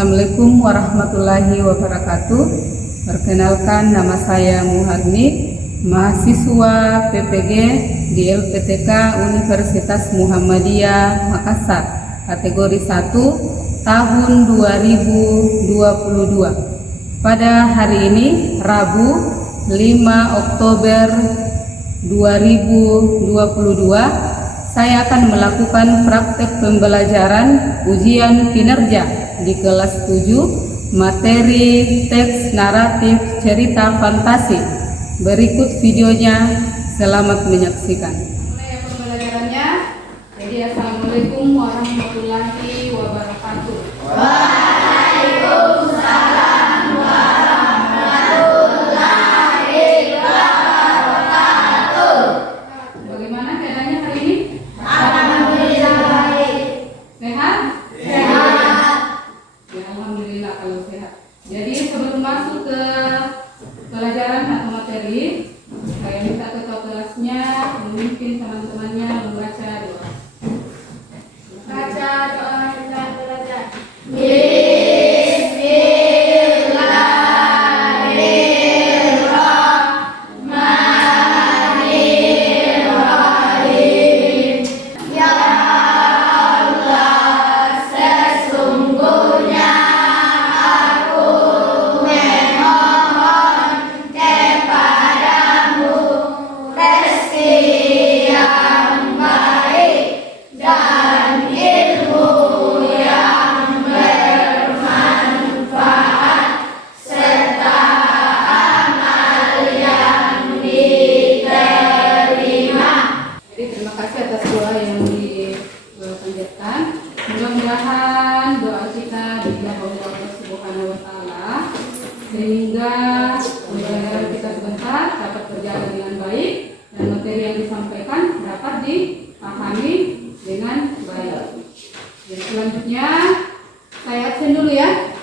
Assalamualaikum warahmatullahi wabarakatuh. Perkenalkan, nama saya Muharni, mahasiswa PPG di LPTK Universitas Muhammadiyah Makassar, kategori 1 tahun 2022. Pada hari ini, Rabu 5 Oktober 2022, saya akan melakukan praktek pembelajaran ujian kinerja di kelas 7, materi teks naratif cerita fantasi. Berikut videonya, selamat menyaksikan. Mulai pembelajarannya. Jadi assalamualaikum warahmatullahi wabarakatuh. Waalaikumsalam warahmatullahi wabarakatuh. Bagaimana keadaannya hari ini? Alhamdulillah baik. Sehat? Sehat. Ya, alhamdulillah kalau sehat. Jadi sebelum masuk ke pelajaran atau materi, saya minta ketua kelasnya memimpin teman-temannya membaca doa. Baca doa dan belajar. Bismillahirrahmanirrahim. Ya Allah, sesungguhnya aku memohon kepadamu rezeki yang baik dan ilmu yang bermanfaat serta amal yang diterima. Jadi terima kasih atas doa yang dipanjatkan. Mudah-mudahan doa kita dijawab oleh Allah Subhanahu wa taala sehingga pembelajaran kita sebentar dapat berjalan dengan baik dan materi yang disampaikan dapat dipahami dengan baik. Dan selanjutnya saya absen dulu ya.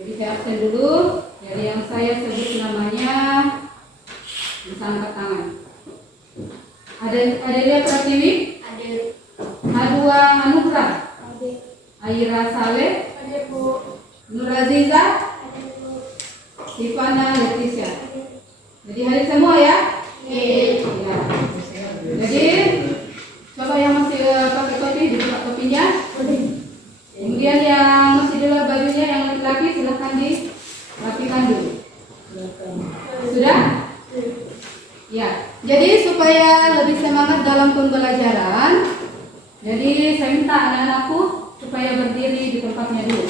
Jadi saya absen dulu. Jadi yang saya sebut namanya bisa angkat tangan. Adelia Pratiwi, Hadwa Anugrah, Aira Saleh, Nur Aziza, Sifana Leticia. Jadi hadir semua ya? Ya. Jadi coba yang masih pakai topi dibuka topinya. Kemudian yang masih di luar bajunya yang laki-laki silahkan dirapikan dulu. Sudah? Ya. Jadi supaya lebih semangat dalam pembelajaran, jadi saya minta anak-anakku supaya berdiri di tempatnya dulu.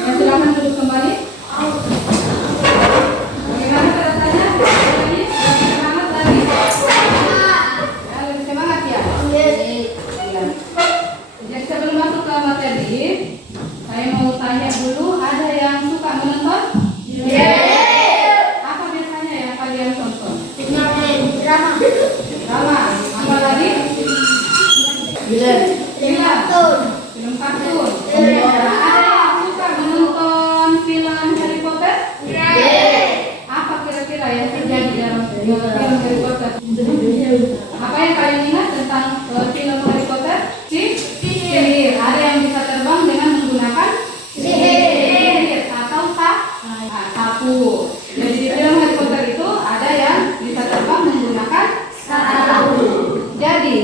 Kita silakan duduk kembali. Bagaimana rasanya? Lebih semangat lagi? Ya, lebih semangat ya? Iya. Jadi sebelum masuk ke materi, saya mau tanya dulu, ada yang suka menonton? Apa biasanya yang kalian tonton? Drama. Apa lagi? Film kartun. Ada yang suka menonton film Harry Potter? Apa kira-kira yang terjadi dalam film Harry Potter? Apa yang kalian ingat tentang film Harry Potter? Sihir. Ada yang bisa terbang dengan menggunakan sihir atau sapu. Jadi di film Harry Potter itu ada yang bisa terbang menggunakan sapu. Jadi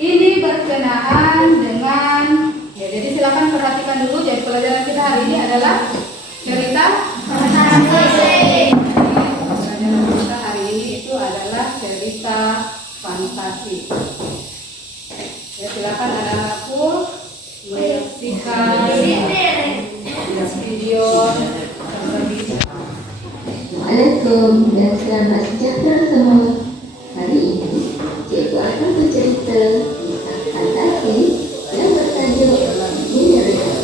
ini berkenaan dengan jadi silakan perhatikan dulu. Jadi pelajaran kita hari ini adalah cerita fantasi. Pelajaran kita hari ini itu adalah cerita fantasi. Ya, silakan anak-anakku menyaksikan video tersebut. Assalamualaikum dan selamat sejahtera semua. Hari ini, cikgu akan bercerita tentang fantasi yang bertajuk Cinderella.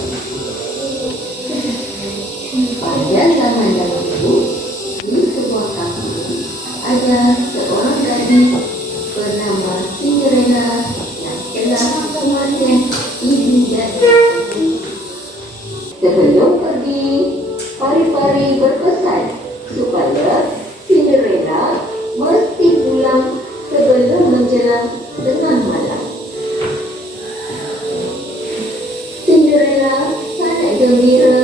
Pada zaman dahulu, di sebuah kampung, ada seorang gadis bernama Cinderella yang telah kematian ibu dan bapa. Sebelum pergi, pari-pari berpesan supaya Cinderella mesti pulang sebelum menjelang tengah malam. Cinderella sangat gembira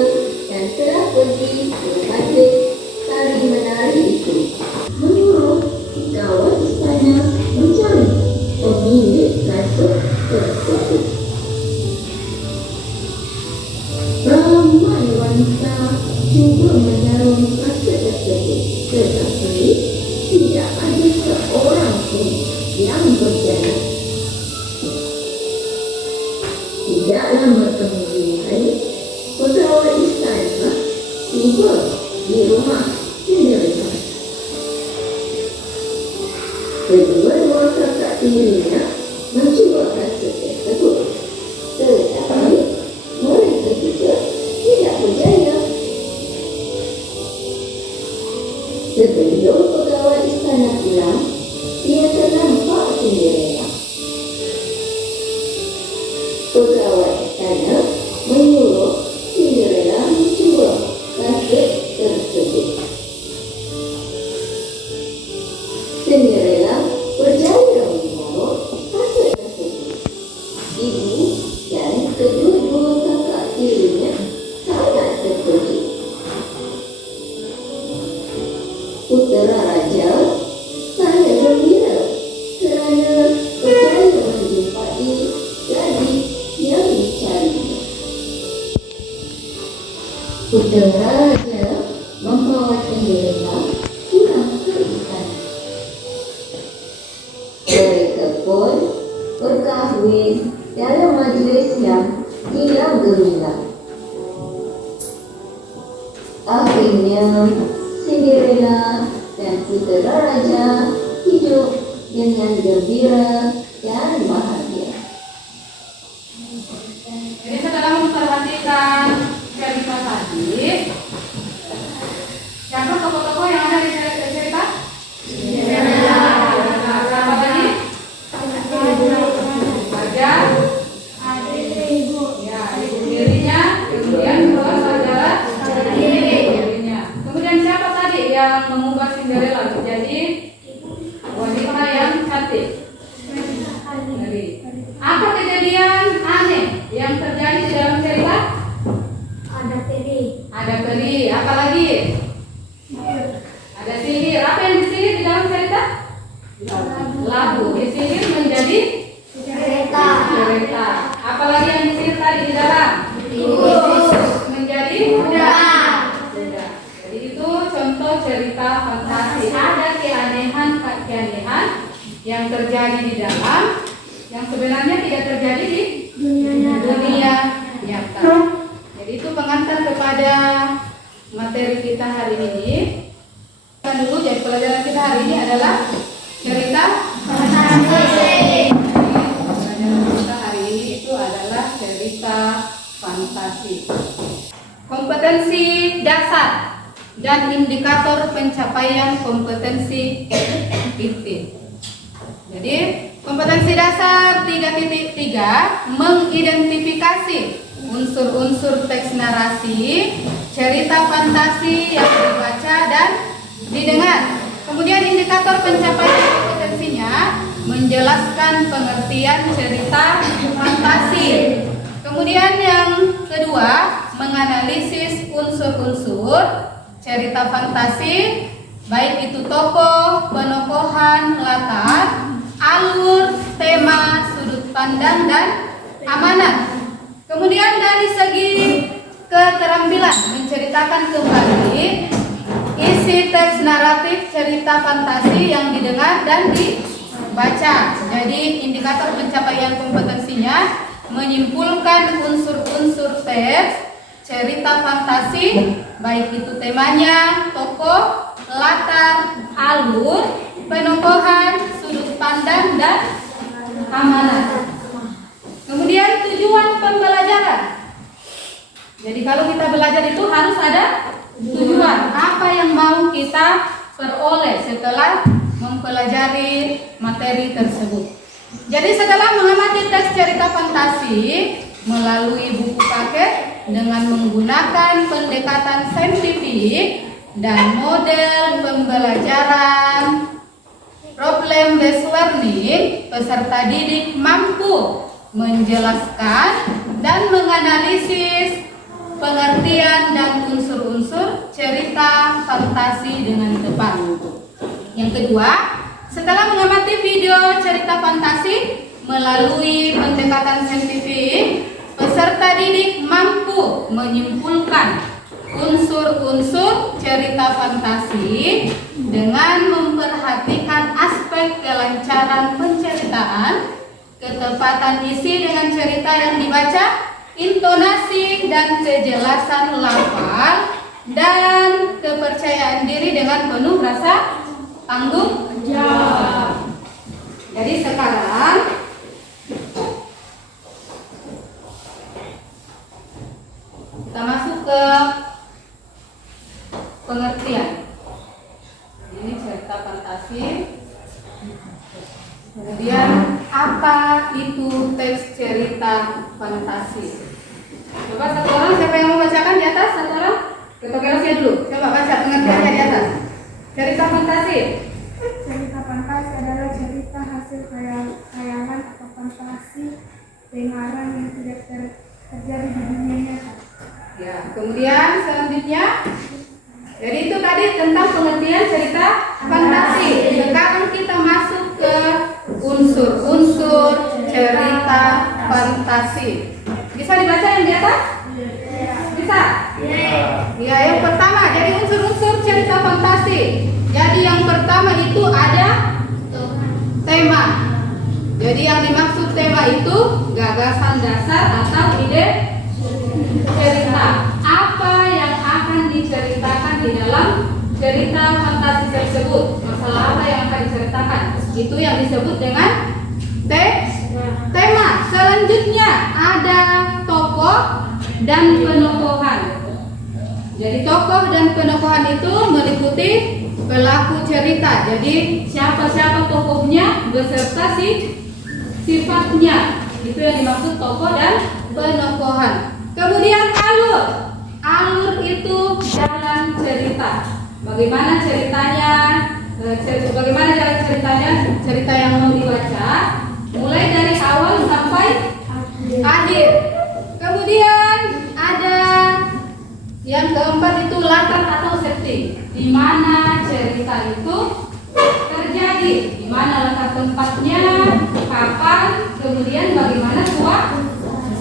dan telah pergi ke majlis tari menari itu, menyuruh pegawai istana mencari pemilik kasut tersebut. Ramai wanita cuba menyarung kasut tersebut, tetapi tidak ada seorang pun yang berjaya. Tidak lama kemudian, pegawai istana tiba di rumah Cinderella. Kedua-dua kakak tirinya mencuba kasut tersebut, tetapi mereka juga tidak berjaya. Sebelum pegawai istana pulang, dia ternampak Cinderella. Pegawai istana menyuruh Cinderella mencuba kasut tersebut. Cinderella berjaya membawa kasut tersebut. Ibu dan kedua-dua kakak tirinya sangat terkejut. Putera raja sangat gembira kerana berjaya menjumpai gadis yang dicarinya. Putera raja membawa Cinderella pulang ke istana. Mereka pun berkahwin dalam majlis yang gilang gemilang. Akhirnya Cinderella dan putera raja hidup dengan gembira dan bahagia. Jadi setelah memperhatikan cerita tadi, siapa tokoh-tokoh yang ada di cerita? Siapa tadi? Raja, ya, ibu tirinya, kemudian kedua saudara tirinya. Kemudian siapa tadi yang mengubah Cinderella menjadi wanita yang cantik? Apa kejadian aneh yang terjadi di dalam cerita? Ada peri. Apa lagi? Ada sihir. Apa yang disihir di dalam cerita? Labu. Disihir menjadi kereta. Apa lagi yang disihir tadi di dalam? Menjadi kuda. Jadi itu contoh cerita fantasi. Ada keanehan yang terjadi di dalam yang sebenarnya tidak terjadi di dunia nyata. Jadi itu pengantar kepada materi kita hari ini. Dulu jadi pelajaran kita hari ini adalah cerita fantasi. Pelajaran kita hari ini itu adalah cerita fantasi. Kompetensi dasar dan indikator pencapaian kompetensi IT. Jadi kompetensi dasar 3.3 mengidentifikasi unsur-unsur teks narasi, cerita fantasi yang dibaca dan didengar. Kemudian indikator pencapaian kompetensinya menjelaskan pengertian cerita fantasi. Kemudian yang kedua, menganalisis unsur-unsur cerita fantasi, baik itu tokoh, penokohan, latar, alur, tema, sudut pandang, dan amanat. Kemudian dari segi keterampilan menceritakan kembali isi teks naratif cerita fantasi yang didengar dan dibaca. Jadi indikator pencapaian kompetensi selanjutnya menyimpulkan unsur-unsur teks cerita fantasi, baik itu temanya, tokoh, latar, alur, penokohan, sudut pandang, dan amanat. Kemudian tujuan pembelajaran. Jadi kalau kita belajar itu harus ada tujuan. Apa yang mau kita peroleh setelah mempelajari materi tersebut. Jadi setelah mengamati teks cerita fantasi melalui buku paket dengan menggunakan pendekatan saintifik dan model pembelajaran problem based learning, peserta didik mampu menjelaskan dan menganalisis pengertian dan unsur-unsur cerita fantasi dengan tepat. Yang kedua, setelah mengamati video cerita fantasi melalui pendekatan saintifik, peserta didik mampu menyimpulkan unsur-unsur cerita fantasi dengan memperhatikan aspek kelancaran penceritaan, ketepatan isi dengan cerita yang dibaca, intonasi dan kejelasan lafal, dan kepercayaan diri dengan penuh rasa tanggung jawab. Jadi sekarang kita masuk ke pengertian. Ini cerita fantasi. Kemudian apa itu teks cerita fantasi? Coba satu orang, siapa yang mau bacakan di atas? Satu orang? Kita Rahasia dulu. Coba baca pengertiannya di atas. Cerita fantasi. Cerita fantasi adalah cerita hasil khayalan atau fantasi pengarang yang tidak terjadi di dunia nyata. Ya, kemudian selanjutnya, jadi itu tadi tentang pengertian cerita fantasi. Sekarang kita masuk ke unsur-unsur cerita fantasi. Bisa dibaca yang di atas? Bisa? Ya, yang pertama, jadi unsur-unsur cerita fantasi. Jadi yang pertama itu ada tema. Jadi yang dimaksud tema itu gagasan dasar atau ide cerita. Apa yang akan diceritakan di dalam cerita fantasi tersebut? Masalah apa yang akan diceritakan? Itu yang disebut dengan tema. Selanjutnya ada tokoh dan penokohan. Jadi tokoh dan penokohan itu meliputi pelaku cerita. Jadi siapa-siapa tokohnya beserta sifatnya. Itu yang dimaksud tokoh dan penokohan. Kemudian alur. Alur itu jalan cerita. Bagaimana ceritanya? Bagaimana jalan ceritanya? Cerita yang mau dibaca mulai dari awal sampai akhir. Kemudian ada yang keempat itu latar atau setting. Di mana cerita itu terjadi, di mana letak tempatnya, kapan, kemudian bagaimana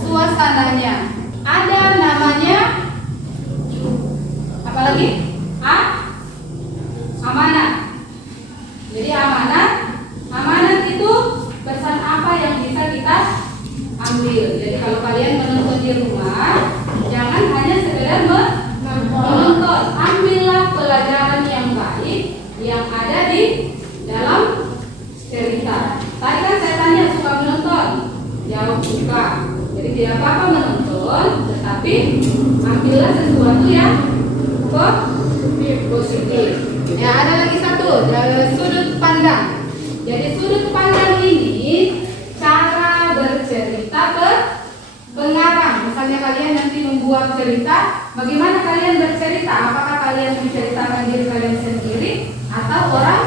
suasananya. Ada namanya apa lagi? Amanat. Jadi amanat itu pesan apa yang bisa kita ambil. Jadi kalau kalian menonton di rumah, jangan hanya sekedar menonton. Ambillah pelajaran yang baik yang ada di dalam cerita. Tadi kan saya tanya, suka menonton? Jawab suka. Jadi tidak apa-apa menonton, tetapi ambillah sesuatu yang positif. Ya, ada lagi satu, sudut pandang. Jadi sudut pandang ini cara bercerita ke pengarang. Misalnya kalian nanti membuat cerita, bagaimana kalian bercerita? Apakah kalian menceritakan diri kalian sendiri atau orang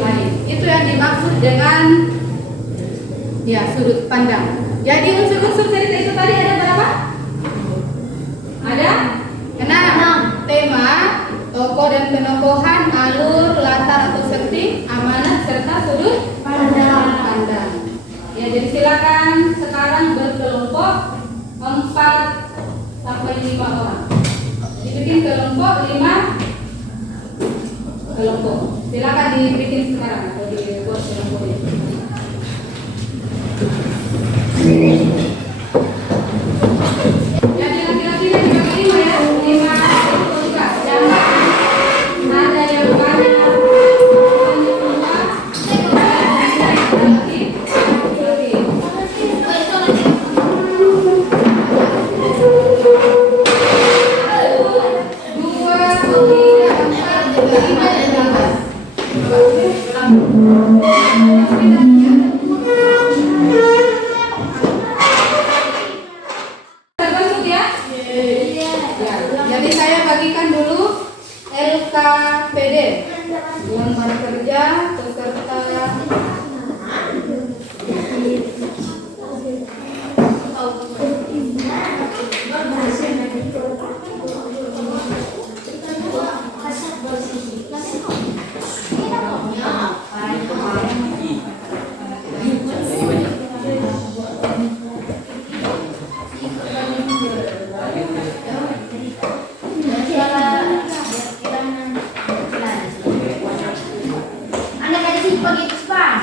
lain? Itu yang dimaksud dengan ya sudut pandang. Jadi unsur-unsur cerita itu tadi ada berapa? Ada 6. Tema, tokoh dan penokohan, alur, latar atau setting, amanat serta sudut pandang. Ya, jadi silakan sekarang berkelompok 4 sampai 5 orang. Dibikin kelompok 5 kelompok. Silakan dibikin sekarang atau dibuat kelompoknya. Jadi laki-laki yang dibagi 5 ya, 5 itu juga. Jangan ada yang banyak, terbentuk ya. Jadi saya bagikan dulu LKPD, lembar kerja peserta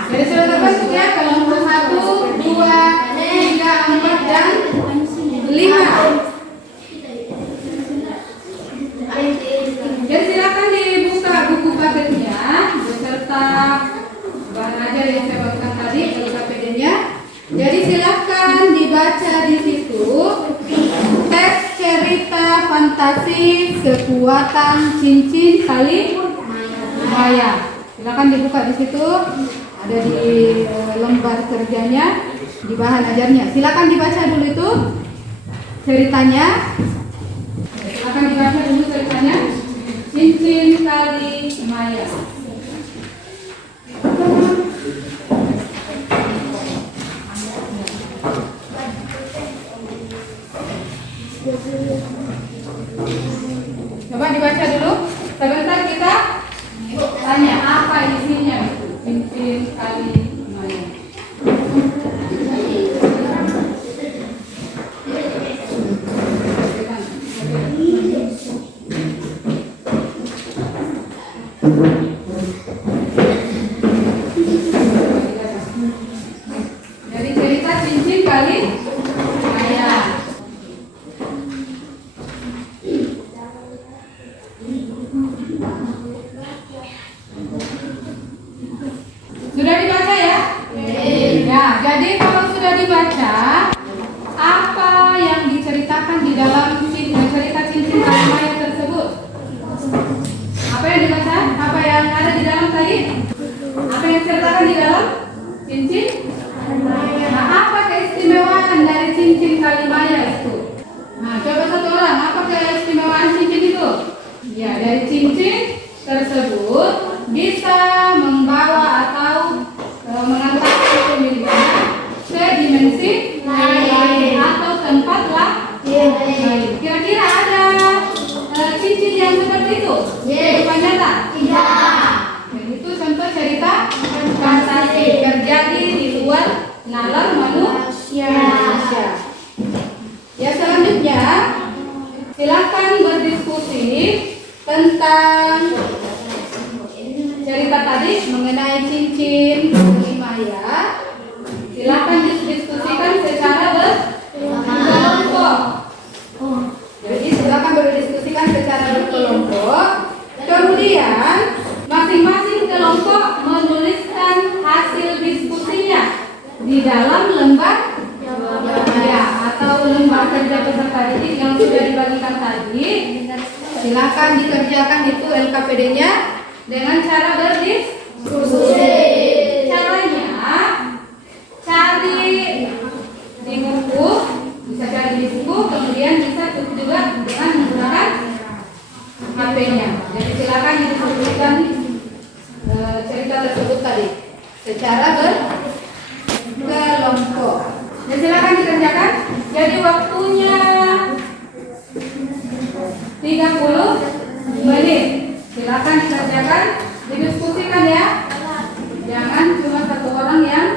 Jadi sudah terbentuk ya, kelompok 1, 2, 3, 4, dan 5. Jadi silakan dibuka buku paketnya beserta bahan ajar yang saya bagikan tadi, LKPD-nya. Jadi silakan dibaca di situ teks cerita fantasi kekuatan cincin tali maya. Silakan dibuka di situ, ada di lembar kerjanya, di bahan ajarnya. Silakan dibaca dulu itu ceritanya. Silakan dibaca dulu ceritanya. Cincin tali maya. Coba dibaca dulu. Sebentar kita tanya apa isinya itu cincin tali maya. Jadi cerita cincin tali maya. Sudah dibaca ya? Ya, jadi kalau sudah dibaca, apa yang diceritakan di dalam cerita cincin tali maya tersebut? Apa yang dibaca? Apa yang ada di dalam tadi? Apa yang diceritakan di dalam cincin? Nah, apa keistimewaan dari cincin tali maya itu? Nah, coba satu orang, apa keistimewaan cincin itu? Ya, dari cincin tersebut bisa membawa atau mengantarkan pemiliknya ke dimensi lain atau tempat lain. Kira-kira ada cincin yang seperti itu di kehidupan nyata? Tidak. Itu contoh cerita fantasi terjadi di luar nalar manusia. Ya, selanjutnya silakan berdiskusi tentang cerita tadi mengenai cincin tali maya. Silakan didiskusikan secara berkelompok. Jadi silakan berdiskusikan secara berkelompok. Kemudian masing-masing kelompok menuliskan hasil diskusinya di dalam lembar ya atau lembar kerja peserta didik yang sudah dibagikan tadi. Silakan dikerjakan itu LKPD-nya dengan cara berdiskusi. Caranya cari di buku, bisa cari di buku, kemudian bisa juga dengan menggunakan HP-nya. Jadi silakan didiskusikan cerita tersebut tadi secara berkelompok. Ya, silakan dikerjakan. Jadi waktunya 30 menit. Silakan dikerjakan, didiskusikan ya. Jangan cuma satu orang yang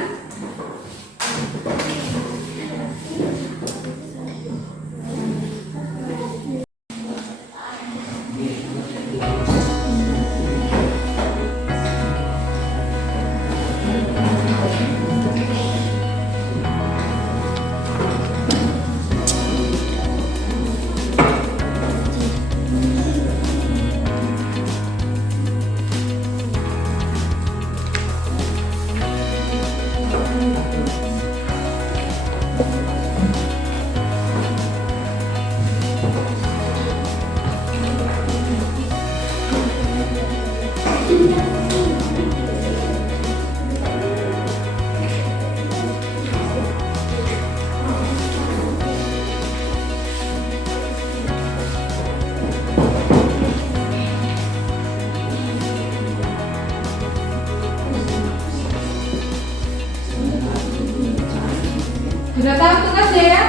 Sudah tahu tugasnya ya?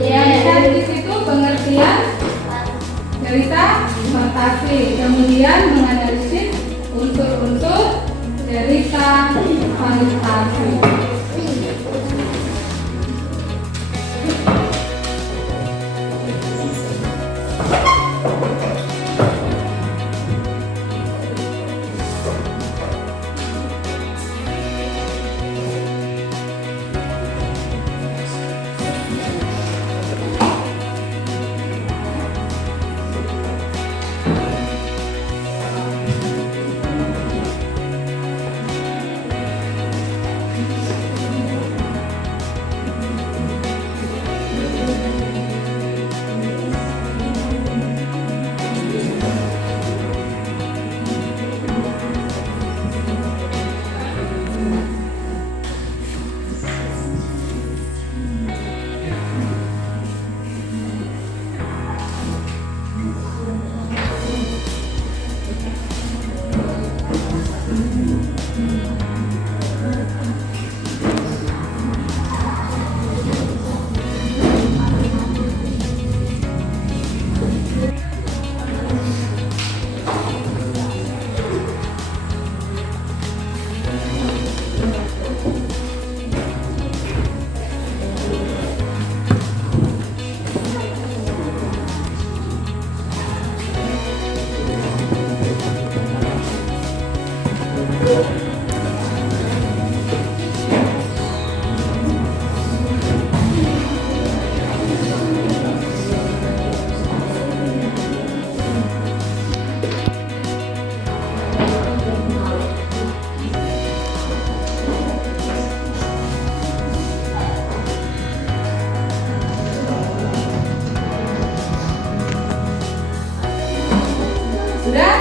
Yang dicari di situ pengertian cerita fantasi, kemudian menganalisis unsur-unsur cerita fantasi. Sudah?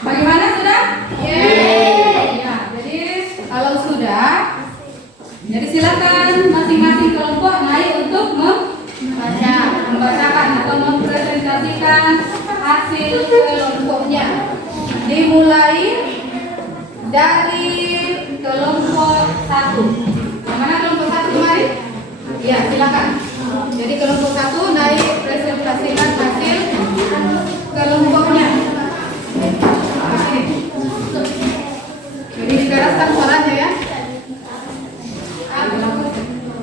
Bagaimana sudah? Ya, jadi kalau sudah, jadi silakan masing-masing kelompok naik untuk membacakan atau mempresentasikan hasil kelompoknya. Dimulai dari kelompok 1. Mana kelompok 1 kemarin? Ya, silakan. Jadi kelompok 1 naik presentasikan hasil kelompoknya. Jadi dikeraskan suaranya ya.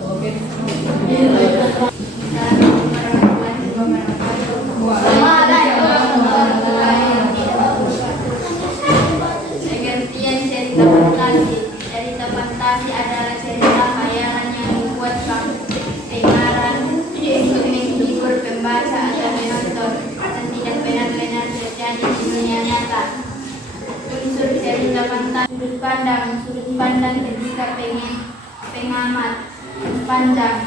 Oke. Pengertian cerita fantasi. Cerita fantasi adalah cerita khayalan yang dibuat pengarang untuk menghibur pembaca atau penonton dan tidak benar-benar terjadi di dunia nyata. Unsur cerita fantasi: sudut pandang ketika pengamat pandang.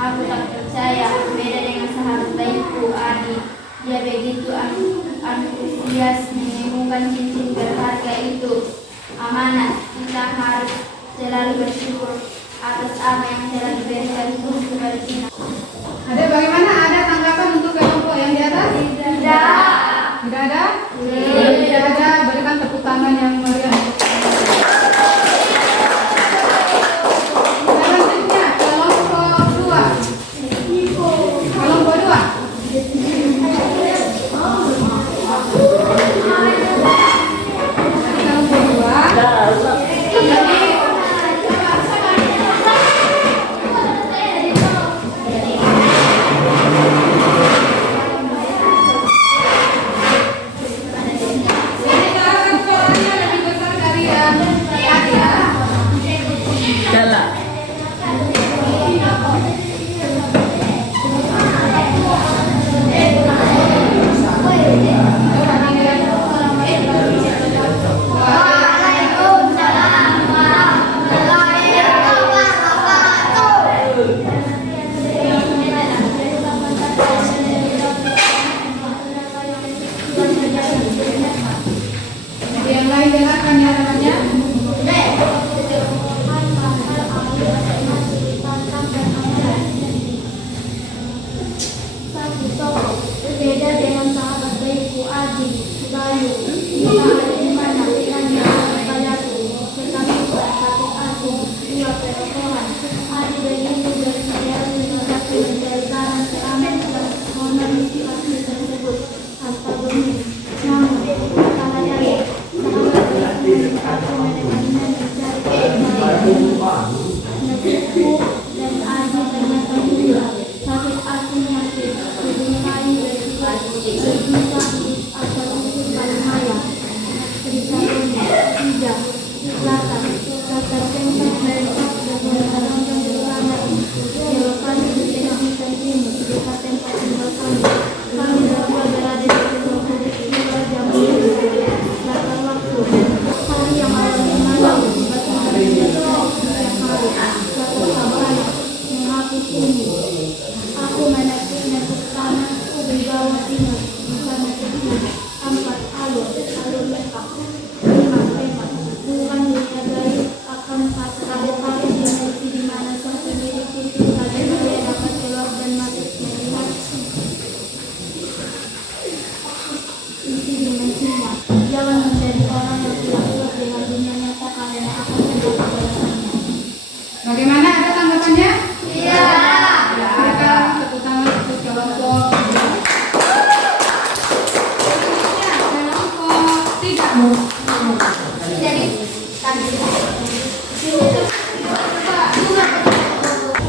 Aku tak percaya, beda dengan sahabat baikku Adi. Dia begitu antusias menemukan cincin berharga itu. Amanat, kita harus selalu bersyukur atas apa yang telah diberikan Tuhan kepada kita. Ada bagaimana? Ada tanggapan untuk kelompok yang di atas? Tidak. Tidak ada? Tidak ada. Berikan tepuk tangan yang meriah. Selanjutnya kelompok 2. Kelompok 2. kerokohan. Adi bagi tugas saya menolaki mencari barang selamat dan memenuhi aksi tersebut tanpa bunyi. Namun, salah dari sahabat aku menekankan mencari kebenaran. Nasibku dan Adi ternyata pula sakit hati sakit, menjumpai bersifat berduka atau ukur maya. Cerita ini tidak latar tempat mereka dan menanamkan semangat di lokasi di televisi timur dekat tempat tinggal kami. Kami berdua berada di sebuah peristiwa jam 7 latar waktu hari yang malam malam menghapus ini. Aku menepuk tanah di bawah timur bersama sepi 4 alur lengkap 5 teman bukan dunia gaib akan ada dimensi di mana sang pemilik itu ada dia dapat keluar dan masuk melihat isi dimensinya. Jangan menjadi orang yang tidak puas dengan dunia nyata karena akan mendapat balasannya. Bagaimana, ada tanggapannya? Iya. Berikan tepuk tangan untuk kelompok kelompok 3. Jadi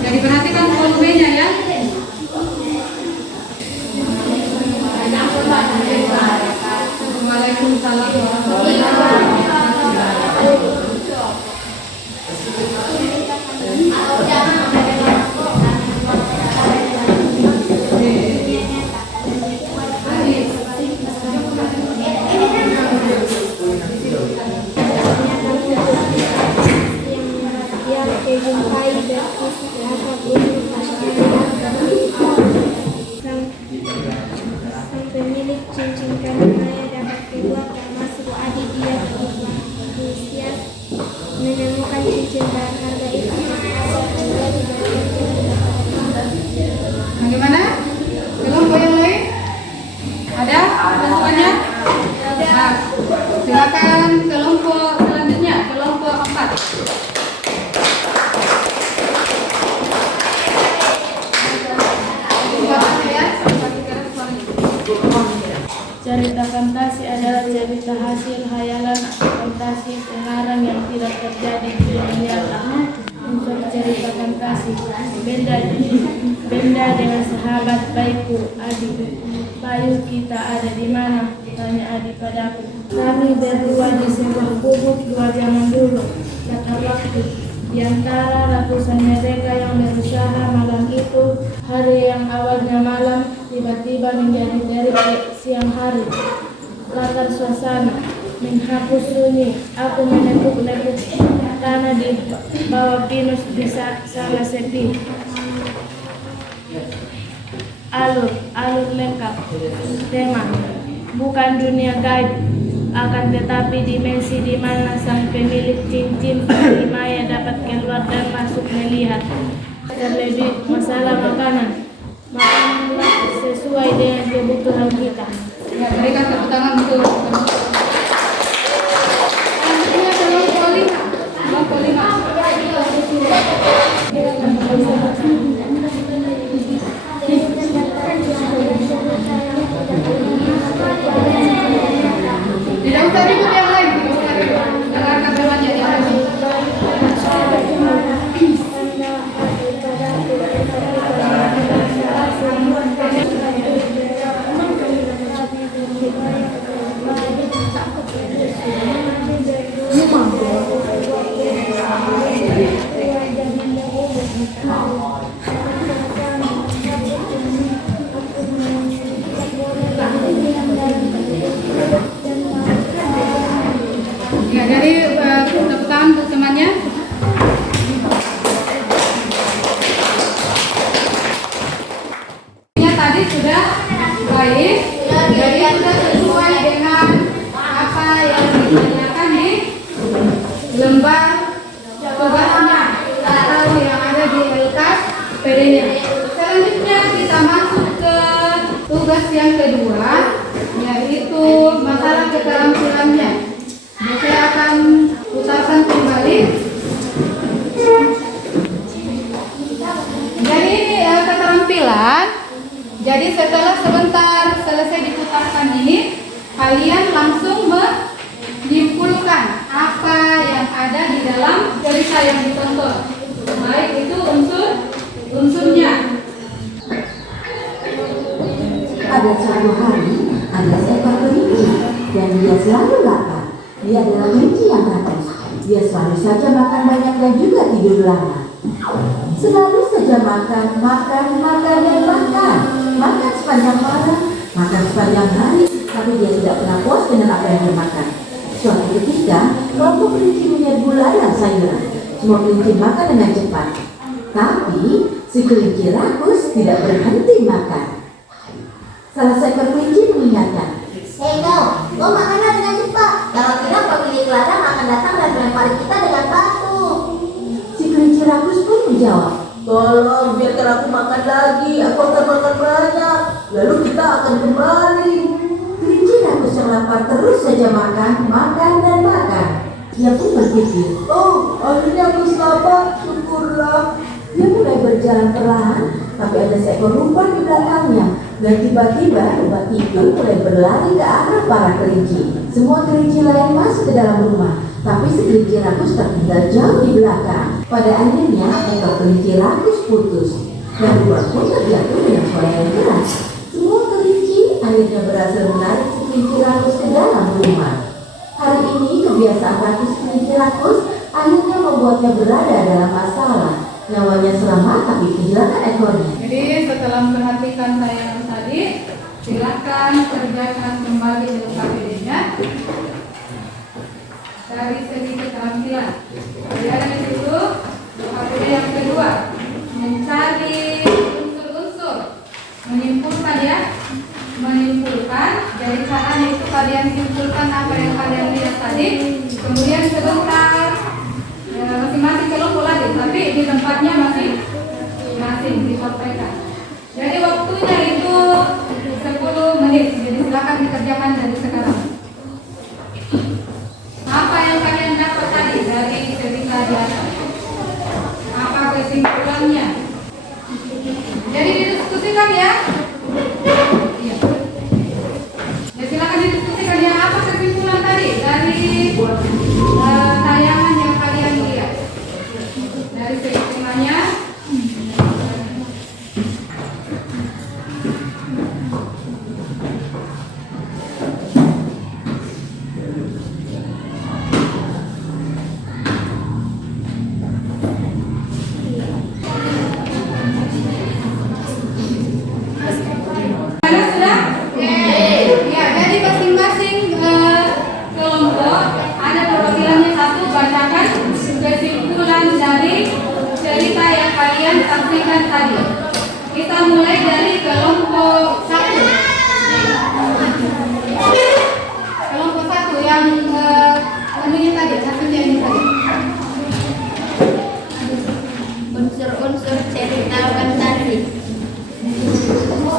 Jadi perhatikan volumenya ya. Waalaikumsalam warahmatullahi wabarakatuh. Sang pemilik cincin kalimaya dapat keluar termasuk adik dia berusia menemukan cincin berharga itu Bagaimana? Kelompok yang lain? Ada masukannya? Nah, silakan kelompok selanjutnya, kelompok 4. Cerita fantasi adalah cerita hasil khayalan atau fantasi pengarang yang tidak terjadi di dunia nyata. Unsur cerita fantasi Benda dengan sahabat baikku Adi. Payu kita ada di mana? Tanya Adi padaku. Kami berdua di sebuah gubuk 2 zaman dulu. Kata waktu. Di antara ratusan mereka yang berusaha malam itu, hari yang awalnya malam tiba-tiba menjadi terik siang hari. Latar suasana menghapus sunyi. Aku menepuk-nepuk tanah di bawah pinus di sana sepi. Alur lengkap. Tema bukan dunia gaib, akan tetapi dimensi di mana sang pemilik cincin kalimaya dapat keluar dan masuk melihat. Terlebih masalah makanan. Makanlah sesuai dengan kebutuhan kita. Ya, berikan tepuk tangan untuk selanjutnya kelompok 5. Kelompok 5. Tidak usah ribut yang lain, tidak usah ribut. Dengarkan semuanya di atas. Ya, jadi tepuk tangan untuk temannya. Tadi sudah baik, jadi sudah sesuai dengan apa yang ditanyakan di lembar tugasnya atau yang ada di LKPD-nya. Selanjutnya kita masuk ke tugas yang kedua, yaitu masalah keterampilannya. Saya akan putarkan kembali. setelah sebentar selesai diputarkan ini, kalian langsung menyimpulkan apa yang ada di dalam cerita yang ditonton. Baik itu unsurnya. Pada suatu hari, ada seekor kelinci dan dia selalu lapar. Dia adalah kelinci yang rakus. Dia selalu saja makan banyak dan juga tidur lama. Selalu saja makan, dan makan. Makan sepanjang malam, makan sepanjang hari, tapi dia tidak pernah puas dengan apa yang dia makan. Suatu ketika, kelompok kelinci menyerbu ladang sayuran. Semua kelinci makan dengan cepat. Tapi, si kelinci rakus tidak berhenti makan. Salah seekor kelinci mengingatkan, Hei kau makanlah dengan cepat. Jangan kira pemilik ladang akan datang dan melempari kita dengan batu. si kelinci rakus pun menjawab, tolong biarkan aku makan lagi, aku akan makan banyak, lalu kita akan kembali. Kelinci rakus yang lapar terus saja makan, dan makan. Dia pun berpikir, oh akhirnya aku selamat, syukurlah. Dia mulai berjalan perlahan, tapi ada seekor lumba di belakangnya. Dan tiba-tiba lumba itu mulai berlari ke arah para kelinci. Semua kelinci lain masuk ke dalam rumah, tapi si kelinci rakus tertinggal jauh di belakang. Pada akhirnya ekor kelinci rakus putus, dan lumba pun terjatuh dengan suara yang keras. Semua kelinci akhirnya berhasil menarik si kelinci rakus ke dalam rumah. Hari ini kebiasaan rakus kelinci rakus akhirnya membuatnya berada dalam masalah. Nyawanya selamat tapi kehilangan ekornya. Jadi setelah memperhatikan tayangan tadi, silakan kerjakan kembali dengan KPD-nya dari segi keterampilan. Kemudian di situ KPD yang kedua, mencari unsur-unsur, menyimpulkan ya, menyimpulkan. Dari caranya itu kalian simpulkan apa yang kalian lihat tadi. Kemudian sebentar. Masing-masing kelompok lagi, tapi di tempatnya masing-masing disampaikan. Jadi waktunya itu 10 menit. Jadi silakan dikerjakan dari sekarang. Apa yang kalian dapat tadi dari cerita di atas? Apa kesimpulannya? Jadi didiskusikan ya. Iya. Ya silakan didiskusikan ya, apa kesimpulan tadi dari tayangan yang kalian lihat. Dari kesimpulannya sudah? Ya, jadi masing-masing kelompok ada perwakilannya satu, bacakan kesimpulan dari cerita yang kalian saksikan tadi. Kita mulai dari kelompok satu. Kelompok satu yang anunya tadi, satunya ini tadi. Unsur-unsur cerita fantasi.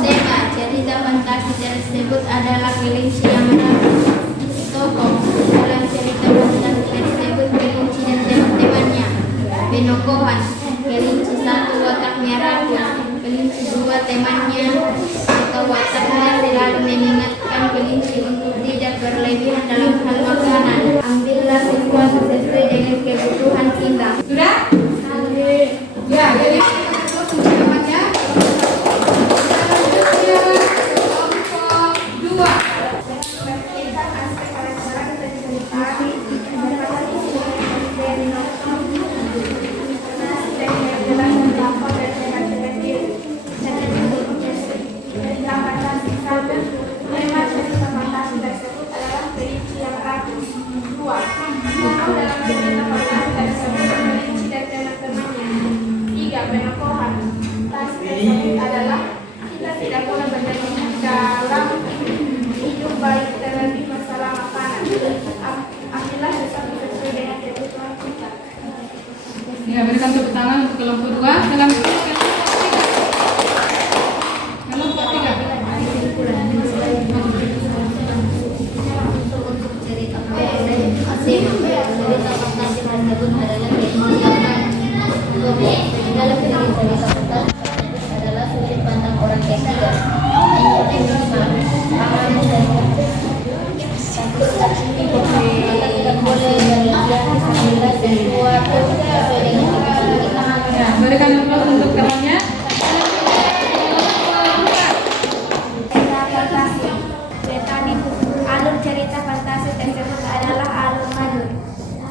Tema cerita fantasi tersebut adalah kelinci yang rakus. Tokoh dalam cerita fantasi tersebut kelinci dan teman-temannya. Penokohan, kelinci satu wataknya rakus, kelinci dua temannya atau wataknya selalu mengingatkan kelinci untuk tidak berlebihan dalam hal makanan. Ambillah sesuatu sesuai dengan kebutuhan kita. Sudah? Ya, jadi kita terus teman-temannya. Kelompok dua. Penokohan adalah kita tidak boleh berlebihan dalam hidup, baik terlebih masalah makanan. Ambillah sesuatu sesuai dengan kebutuhan kita. Ya, berikan tepuk tangan untuk kelompok dua. Kelompok tiga. Cerita fantasi tersebut adalah kelinci yang rakus. Dalam cerita fantasi adalah sudut pandang orang ketiga. tidak boleh berlebihan, disabilitas dan kuat sesuai dengan kebutuhan kita. Ya, berikan aplaus untuk temannya. Cerita fantasi. Betani, alur cerita fantasi tersebut adalah alur madur.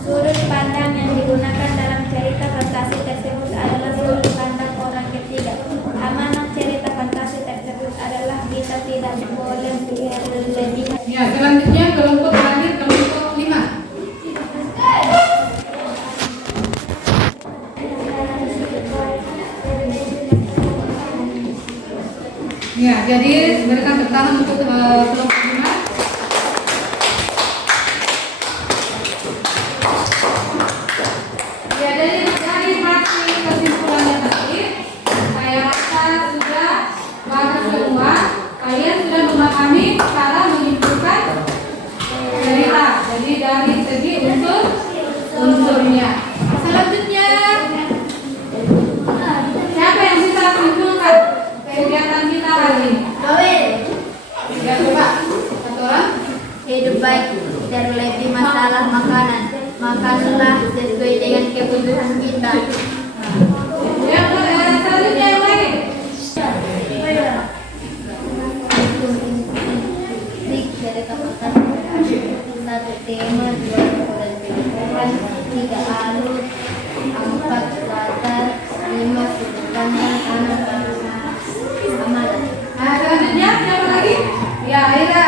Sudut pandang yang digunakan dalam cerita fantasi tersebut adalah sudut pandang orang ketiga. Amanat cerita fantasi tersebut adalah kita tidak boleh berlebihan. Ya, selanjutnya kelompok terakhir, kelompok 5. Ya, jadi berikan tepuk tangan untuk kelompok 5. Ya, dari masih kesimpulannya tadi, saya rasa sudah bagus semua. Kalian sudah memahami cara menyimpulkan cerita. Jadi dari segi unsurnya. Selanjutnya, siapa yang bisa simpulkan kegiatan kita hari ini? Ya, coba satu orang. Hidup baik, terlebih masalah makanan. Makanlah sesuai dengan kebutuhan kita. Yang selanjutnya yang lain. Dari kapasitas satu tema, dua ukuran kehidupan, tiga alur, empat latar, lima sudut pandang, enam amanat. Nah, selanjutnya siapa lagi? Ya, Aira.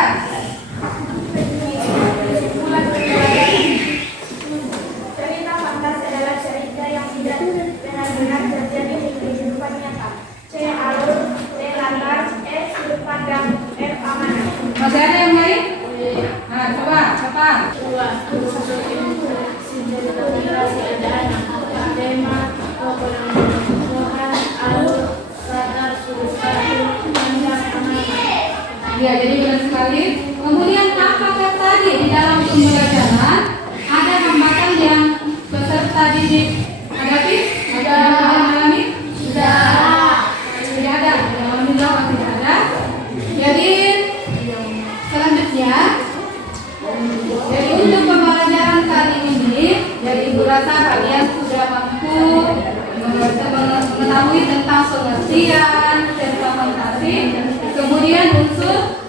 Cerita fantasi adalah cerita yang tidak benar-benar terjadi di kehidupan nyata. C. Alur, D. Latar, E. Sudut pandang, F. Amanat. Masih ada yang lain? Nah, coba, siapa? Simplifikasi ada anak, tema, pokok-pokokan, alur, latar, sudut pandang, amanat. Ya, jadi benar sekali. Kemudian apakah tadi di dalam pembelajaran ada hambatan yang peserta didik hadapi? Ada yang alami? Tidak ada. Alhamdulillah tidak ada. Jadi selanjutnya, jadi untuk pembelajaran kali ini, jadi Ibu rasa kalian sudah mampu mengetahui tentang pengertian cerita fantasi, kemudian unsur